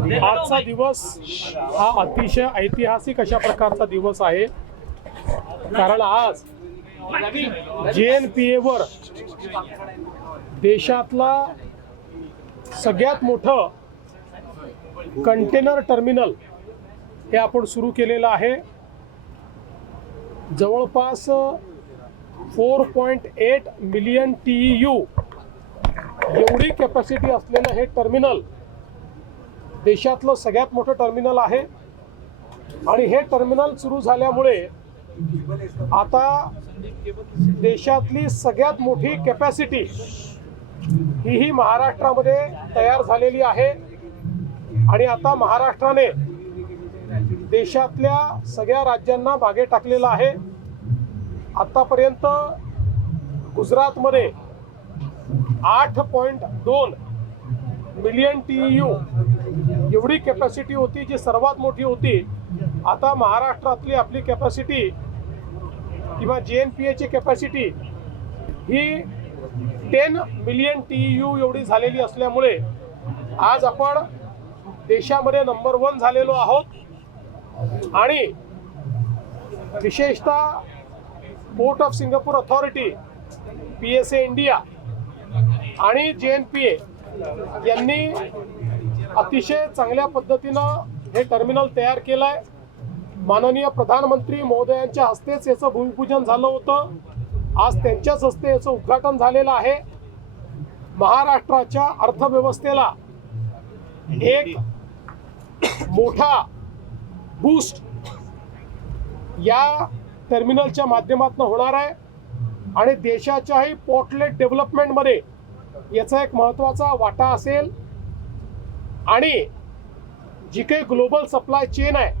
आजचा दिवस हा अतिशय ऐतिहासिक अशा प्रकारचा दिवस आहे. कारण आज जे एन पी एवर देशातला सगळ्यात मोठं कंटेनर टर्मिनल हे आपण सुरू केलेलं आहे. जवळपास four point eight million T U एवढी कॅपॅसिटी असलेलं हे टर्मिनल देशातलं सगळ्यात मोठं टर्मिनल आहे. आणि हे टर्मिनल सुरू झाल्यामुळे आता देशातली सगळ्यात मोठी कॅपॅसिटी ही ही महाराष्ट्रामध्ये तयार झालेली आहे. आणि आता महाराष्ट्राने देशातल्या सगळ्या राज्यांना मागे टाकलेलं आहे. आतापर्यंत गुजरातमध्ये आठ पॉईंट दोन मिलियन टी यू एवढी कॅपॅसिटी होती जी सर्वात मोठी होती. आता महाराष्ट्रातली आपली कॅपॅसिटी किंवा जे एन पी एची कॅपॅसिटी ही टेन मिलियन टी यू एवढी झालेली असल्यामुळे आज आपण देशामध्ये नंबर वन झालेलो आहोत. आणि विशेषतः port of Singapore authority P S A India आणि जे एन पी ए यांनी अतिशय चांगल्या पद्धतीनं हे टर्मिनल तयार केलं आहे माननीय प्रधानमंत्री महोदयांच्या हस्तेच याचं भूमिपूजन झालं होतं. आज त्यांच्याच हस्ते याचं उद्घाटन झालेलं आहे. महाराष्ट्राच्या अर्थव्यवस्थेला एक मोठा बूस्ट या टर्मिनलच्या माध्यमातून होणार आहे. आणि देशाच्याही पोर्टलेट डेव्हलपमेंटमध्ये याचा एक महत्त्वाचा वाटा असेल. आणि जी काही ग्लोबल सप्लाय चेन आहे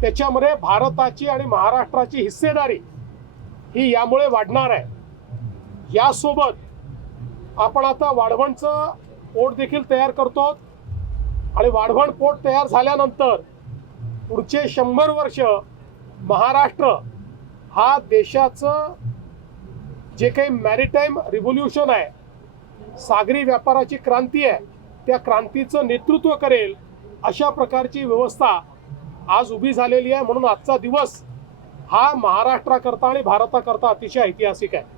त्याच्यामध्ये भारताची आणि महाराष्ट्राची हिस्सेदारी ही यामुळे वाढणार आहे. यासोबत आपण आता वाढवणचं पोट देखील तयार करतो. आणि वाढवण पोट तयार झाल्यानंतर पुढचे शंभर वर्ष महाराष्ट्र हा देशाचं जे काही मॅरिटाईम रिव्होल्युशन आहे सागरी व्यापाराची क्रांती आहे त्या क्रांतीचं नेतृत्व करेल अशा प्रकारची व्यवस्था आज उभी झालेली आहे. म्हणून आजचा दिवस हा महाराष्ट्राकरता आणि भारताकरता अतिशय ऐतिहासिक आहे.